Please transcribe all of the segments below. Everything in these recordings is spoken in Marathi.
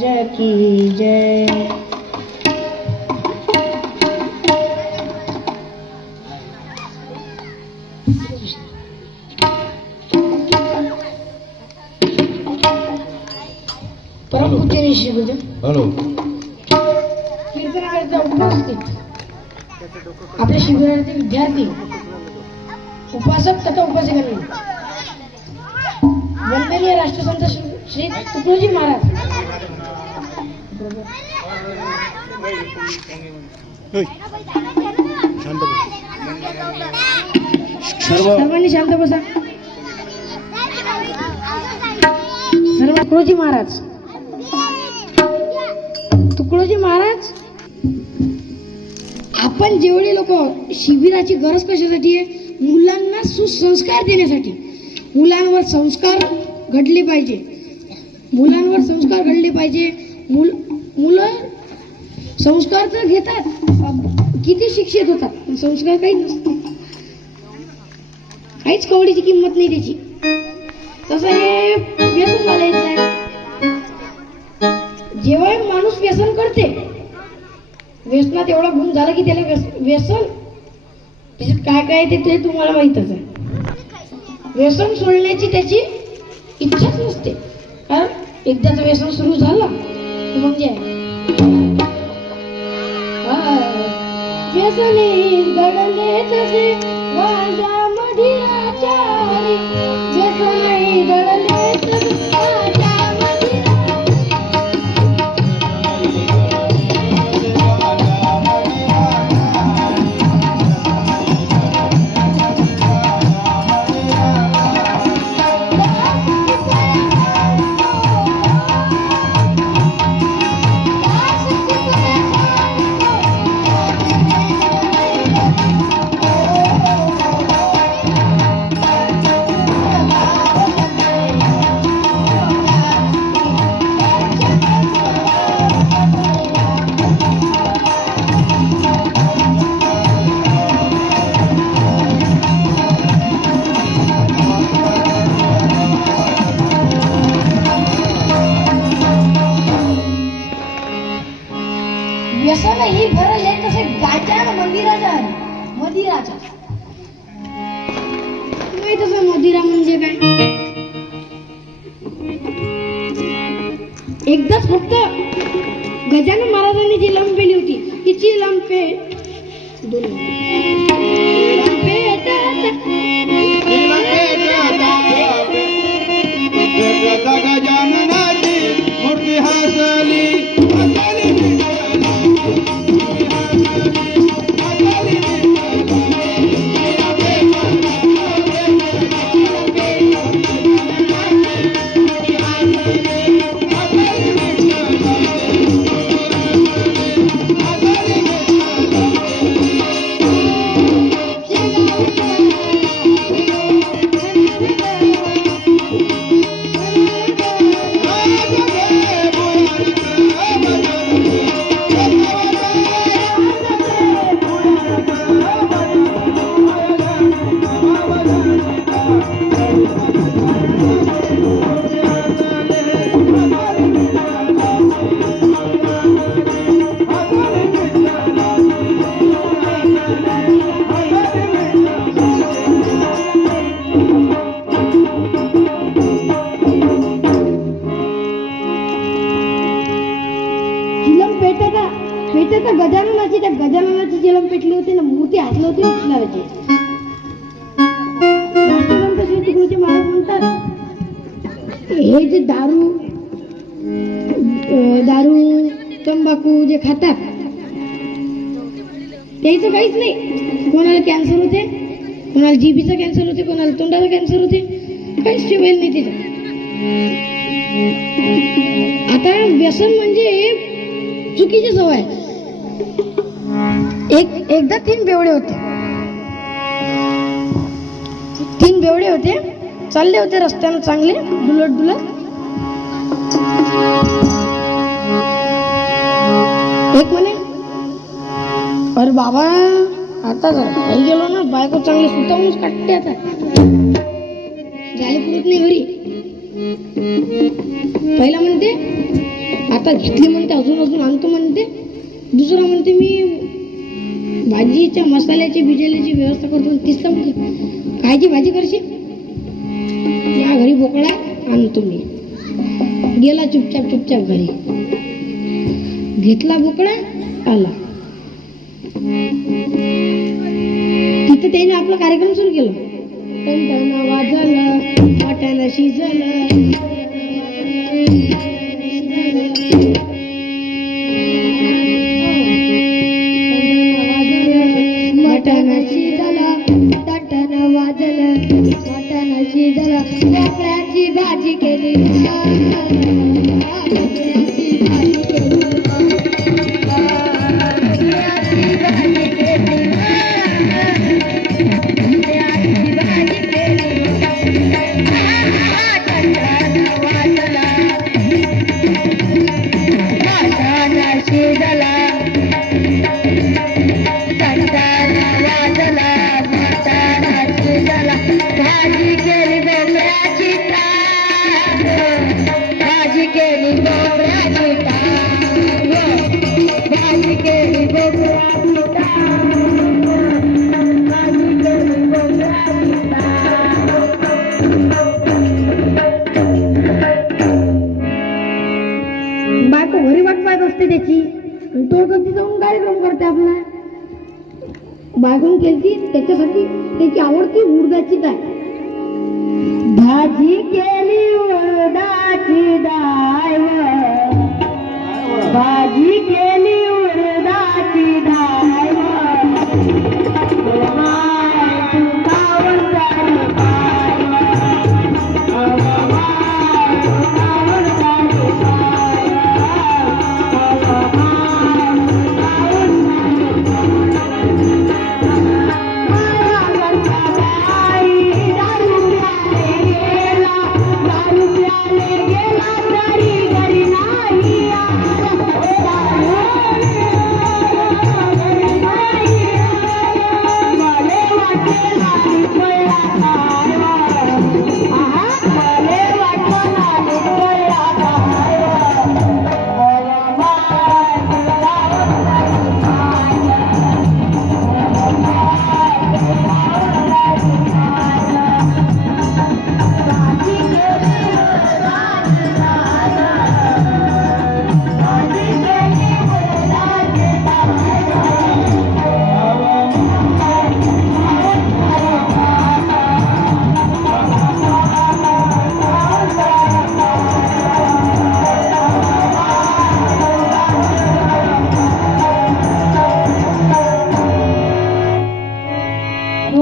की जय. परमपूज्य निशिगुरु हॅलो कीर्तनाकरिता उपस्थित आपल्या शिबिराचे विद्यार्थी, उपासक तथा उपासिकांनी, वंदनीय राष्ट्रसंत श्री तुकडोजी महाराज सर्वांनी शांत बसा. सर्व तुकडोजी महाराज, तुकडोजी महाराज, आपण जेवढे लोक शिबिराची गरज कशासाठी आहे? मुलांना सुसंस्कार देण्यासाठी. मुलांवर संस्कार घडले पाहिजे, मुलांवर संस्कार घडले पाहिजे. मुलं संस्कार तर घेतात, किती शिक्षित होतात, पण संस्कार काही नसते, काहीच कवडीची किंमत नाही त्याची. तसं हे व्यसन घालायचं आहे. जेव्हा माणूस व्यसन करते, व्यसनात एवढा गुण झाला की त्याला व्यसन, त्याच्यात काय काय येते ते तुम्हाला माहितच आहे. व्यसन सोडण्याची त्याची इच्छाच नसते, कारण एकदाच व्यसन सुरू झालं म्हणजे व्यसनी दडले तसे गांजा मधिराच्या हरी, व्यसनी दडले तसे गांजा मधिरा. व्यसन ही भरले तसे गांजा मंदिराचा मदिराचा. तुम्ही तसं मदिरा म्हणजे काय? एकदाच फक्त गजानन महाराजांनी जी लंप पेली होती, तिची लंपेट गजाननाची मूर्ती हसली, गजाननाची, त्या गजाननाची जी लंप पेटली होती ना, मूर्ती हातली होती विष्णाची. राष्ट्रसंत श्री तुकडोजी महाराज म्हणतात, हे जे दारू तंबाखू जे खातात त्याचं काहीच नाही. कोणाला कॅन्सर होते, कोणाला जीबीचा कॅन्सर होते, कोणाला तोंडाचा कॅन्सर होते, काहीच ठेवायला नाही तिथं. आता व्यसन म्हणजे चुकीची सवय. एकदा तीन बेवडे होते, चालले होते रस्त्यानं चांगले डुलत. एक म्हणे, अरे बाबा आता घरी गेलो ना, बायको चांगली सुतावूनच काटते, आता झाले पुरत नाही घरी. पहिला म्हणते, आता घेतली म्हणते, अजून आणतो म्हणते. दुसरा म्हणते मी भाजीच्या मसाल्याची बिजाल्याची व्यवस्था करतो. तिसरा म्हणते कायची भाजी करशील? या घरी बोकडा आणतो मी. गेला चुपचाप घरी, घेतला बोकडा, आला. तिथं त्याने आपला कार्यक्रम सुरू केला. टणटण वाजलं, मटण शिजलं, मटण शिजलं, टणटण वाजलं, मटण शिजलं, बोकड्याची भाजी केली, बायको घरी वाट पाहत असते त्याची, तो कधी जाऊन कार्यक्रम करते आपला. बायकोन केली त्याच्यासाठी त्याची आवडती उडदाची डाळ. भाजी केली उडदाची डाळ, भाजी केली उडदाची डाळ,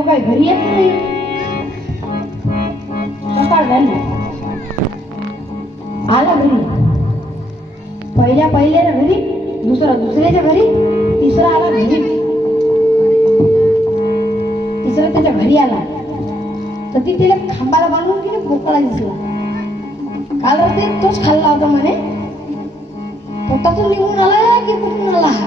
काय घरी येत नाही. सकाळ झाली, आला घरी. पहिल्याच्या घरी, दुसऱ्याच्या घरी, तिसरा आला घरी. तिसरा त्याच्या घरी आला तर ती त्याला खांबाला बांधून तिने बोकडा दिसला. काल रात्री तोच खाल्ला होता म्हणे. पोटातून निघून आला की कुठून आला हा?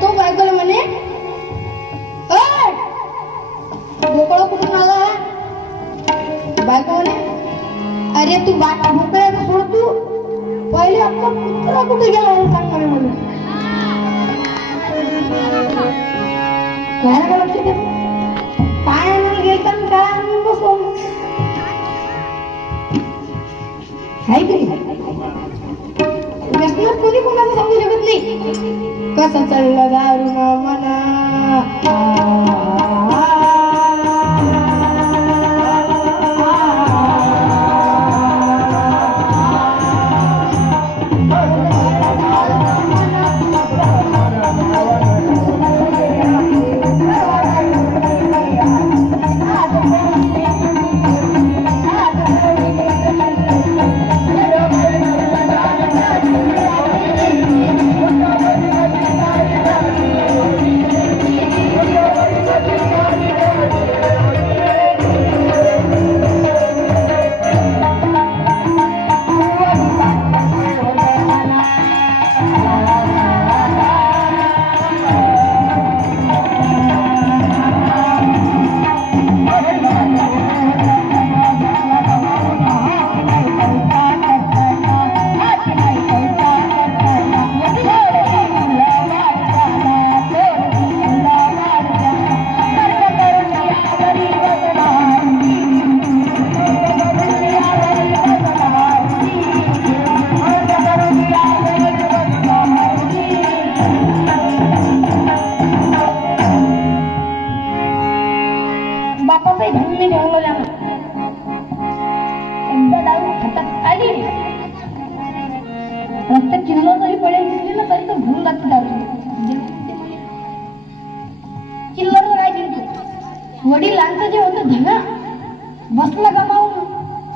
तो बायकोला म्हणे बोकळा कुठून आला? बायको म्हणे अरे तू बोकळ्याचं सोड, तू पहिले आपला कुत्रा कुठे गेला सांग म्हणे. म्हणून काय लक्ष देत काय म्हणून गेलता काय म्हणून बसलो हाय तरी. कोणी कोणाचं समजू शकत नाही. कसं चाललं दारू मना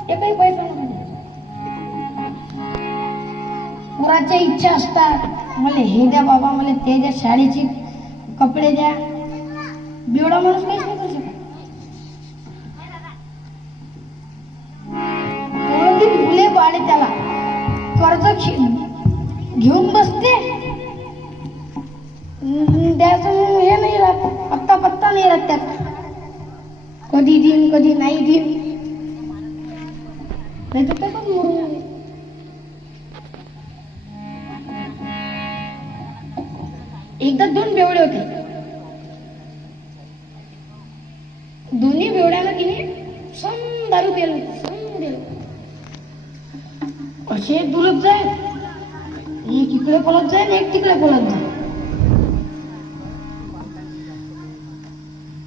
एकही पैसा नाही द्यायचा. पोराच्या इच्छा असतात, मला हे द्या बाबा, मला ते द्या, शाळेची कपडे द्या. बेवडा माणूस काहीच नाही करू शकत. मुले बाळे त्याला कर्ज घेऊन बसते, द्यायचं हे नाही राहत, पत्ता पत्ता नाही राहत त्यात. कधी देईन कधी नाही देईन, नाही तर ते पण मरून जाईल. एकदा 2 बेवडे होते. दोन्ही बेवड्याला तिने सम दारू दिलं, सम दिलं. असे दुलत जाय, एक इकडे पळत जाय, एक तिकडे पळत जाय.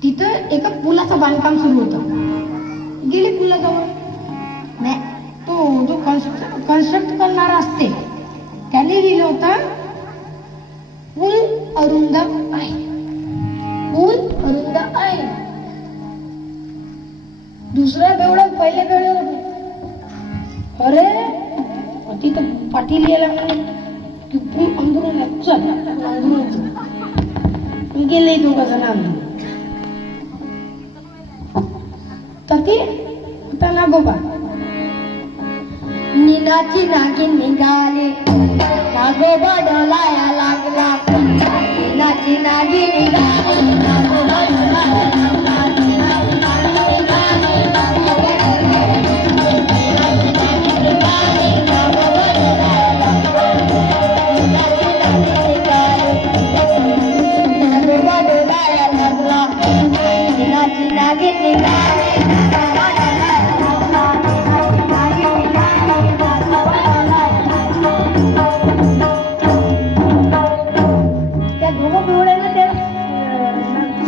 तिथं एका पुलाचं बांधकाम सुरू होतं. गेले पुलाजवळ, तो जो कन्स्ट्रक्ट करणारा असते त्याने लिहिलं होतं, पूल अरुंद आहे, पूल अरुंद आहे. दुसऱ्या बेवडा पहिल्या बेवड्यावर, अरे तिथं पाटील यायला की पूल अंदरून चल, अंदरून गेले दोघं जण अंदरून. तर ते आता नागोबा, निनाची नागिन निघाली, नागोबा डोलाया लागला. निनाची नागिन निघाली, नागोबा डोलाया लागला.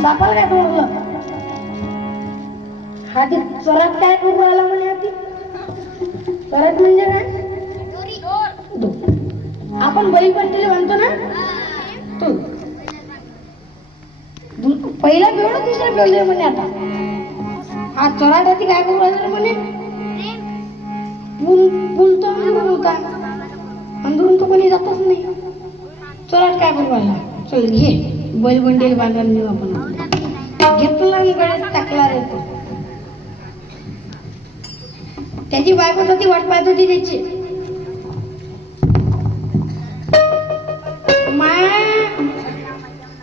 सापाला काय सोडलं, हाती चरात काय करू राहिला म्हणे. हाती चरात म्हणजे काय, आपण बैल पट्टीला बांधतो ना, तो पहिला बेवडा दुसरा बेवडा म्हणे. आता हा चराट हाती काय करू राहिला म्हणे. पूल तो अंदरून होता, अंदरून तो कोणी जातच नाही. चराट काय करू राहिला, चल घे बैलबंडीला बांधायला नेऊ आपण. घेतला गळ्यात टाकला रे तो. त्याची बायको होती, वाट पाहत होती त्याची.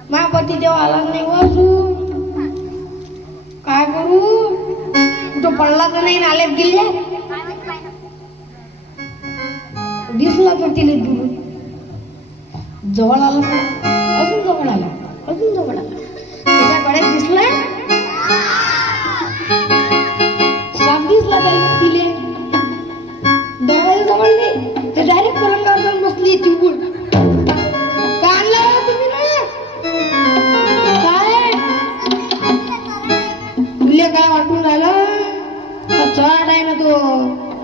मा पती तेव्हा आला नाही वाजू, काय करू, तो पडला तर नाही, नाल्यात गेले. दिसला तो तिला दूर, जवळ आला, अजून जवळ आला, अजून जवळ आला. त्याच्या गळ्यात दिसला, साप दिसला त्याला, तिले दरवाजा जवळ नाही, ते डायरेक्ट पलंगावर जाऊन बसली चिवून. का आणला तुम्ही ना, काय तुला काय वाटून राहिलं, चढ आहे ना तो,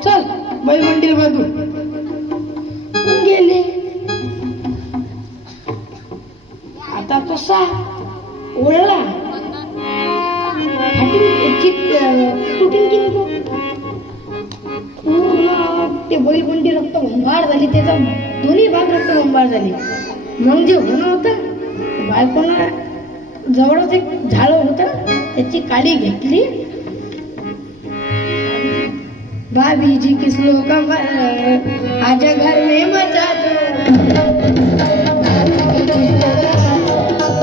चल बैलमंडीला बांधून गेले. आता तसा ओळला तुटून की तो पूर्ण ते बैलबंडी रक्त भंबार झाली, त्याचा दोन्ही भाग रक्त भंबार झाले. मग जे होणं होतं, बायकोना जवळच एक झाड होतं, त्याची काडी घेतली. भाभी जी किस लो कमर, आजा घर में मचा दो,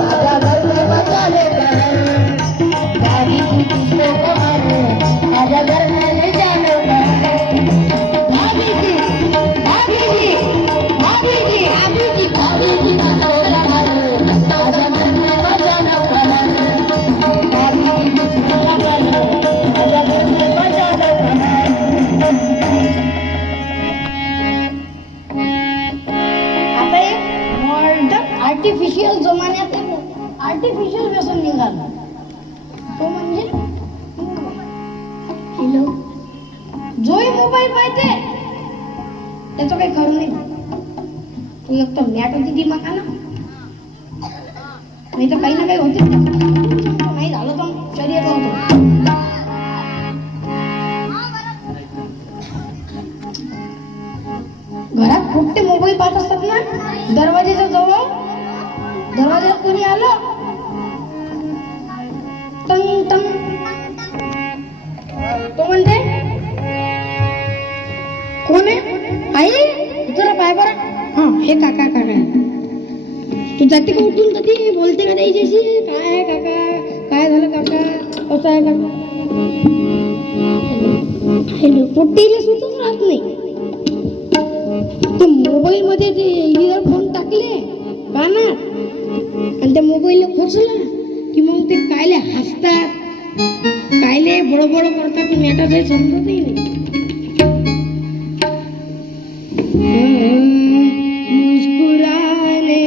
आजा घर में मचा ले कहर. भाभी जी किस लो कमर, आजा घर में ले जानो कहर. भाभी जी, भाभी जी, भाभी जी, भाभी जी, भाभी जी किस लो कमर, आजा घर में मचा लो कहर. भाभी जी किस लो कमर, आजा घर में मचा लो कहर. आता एक मॉडर्न आर्टिफिशियल जमान्यात आर्टिफिशियल व्यसन निघालं, तो म्हणजे जोही मोबाईल पाहिजे त्याचं काही खरं नाही. तू एक तर मॅट होती दिमाखाना, नाही तर काही ना काही होते, नाही झालं तर शरीर होतं. घरात कुठे मोबाईल पाहत असतात ना, दरवाजाच्या जवळ दरवाजाला कोणी आलं टंग टंग, तो म्हणते कोण आहे आई, जरा पाय बरा. हा हे काका काका. तू जाते का उठून कधी, बोलते का त्याच्याशी, काय आहे काका, काय झालं काका, कसं आहे काका. पोट्टीला सुचच राहत नाही. ते मोबाईल मध्ये ते इयरफोन टाकले कानात आणि त्या मोबाईलला खोचलं की मग ते कायले हसतात, कायले बडबड करतात, ते मॅटर काही समजतही नाही. मुस्कुराने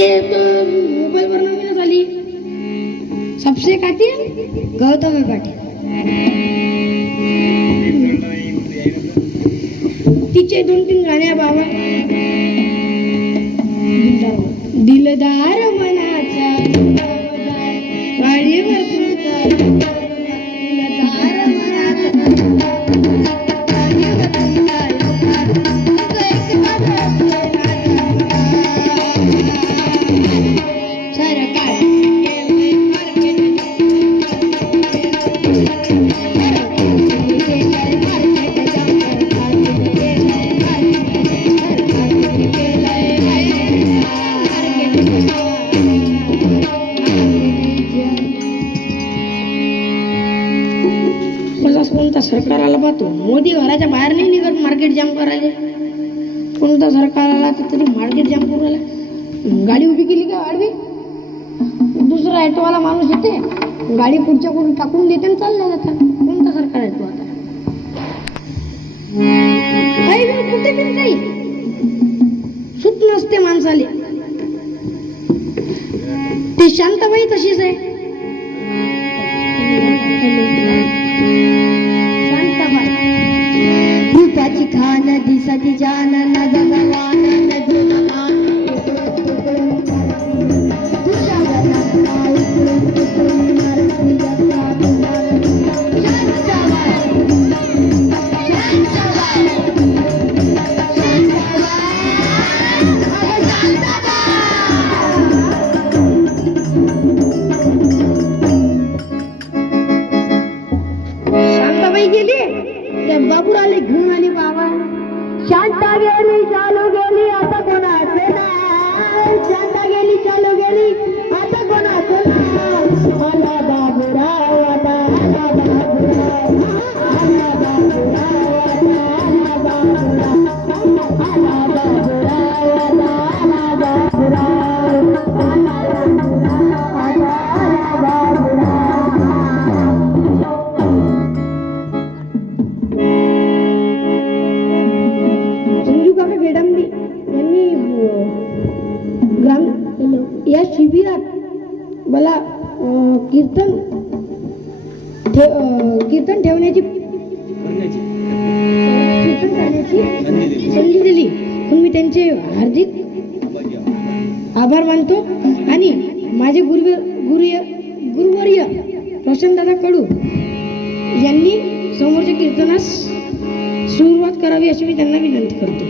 मोबाईल वर नवीनच आली सबसे कातील गौतमी पाटील. तिचे 2-3 गाणे बाबा. दिलदार मनाचा गाडीवर तुमचा, दिलदार मनाचा कोणता सरकार आला पाहतो. मोदी घराच्या बाहेर नाही निघत मार्केट जाम करायला. कोणता सरकार आला तर तरी मार्केट जाम करू राहिला. गाडी उभी केली का वाढवी, दुसरा ऑटोवाला माणूस येते, गाडी पुढच्या कोण टाकून देते आणि चालला जातात. कोणता सरकार आहे तो आता. काही जण कुठे तरी काही सुट नसते माणसाले. ते शांताबाई तशीच आहे. रूपाची खान दिसती जान न जगवान न जुनमान, शांताबाई गेली, त्या बाबूराले घेऊन आली बाबा. शांता गेली चालू गेली आता कोणाचे नाव, शांता गेली चालू गेली आता कोणाचे नाव. आला बाबूराव आता, आला बाबूराव, आला बाबूराव आता, आला बाबूराव, आला बाबूराव आता, आला बाबूराव, आला बाबूराव आता, आला बाबूराव. गेडामली यांनी या शिबिरात मला कीर्तन ठेवण्याची संधी दिली. मी त्यांचे हार्दिक आभार मानतो आणि माझे गुरुवर्य रोशनदादा कडू यांनी समोरच्या कीर्तनास सुरुवात करावी अशी मी त्यांना विनंती करतो.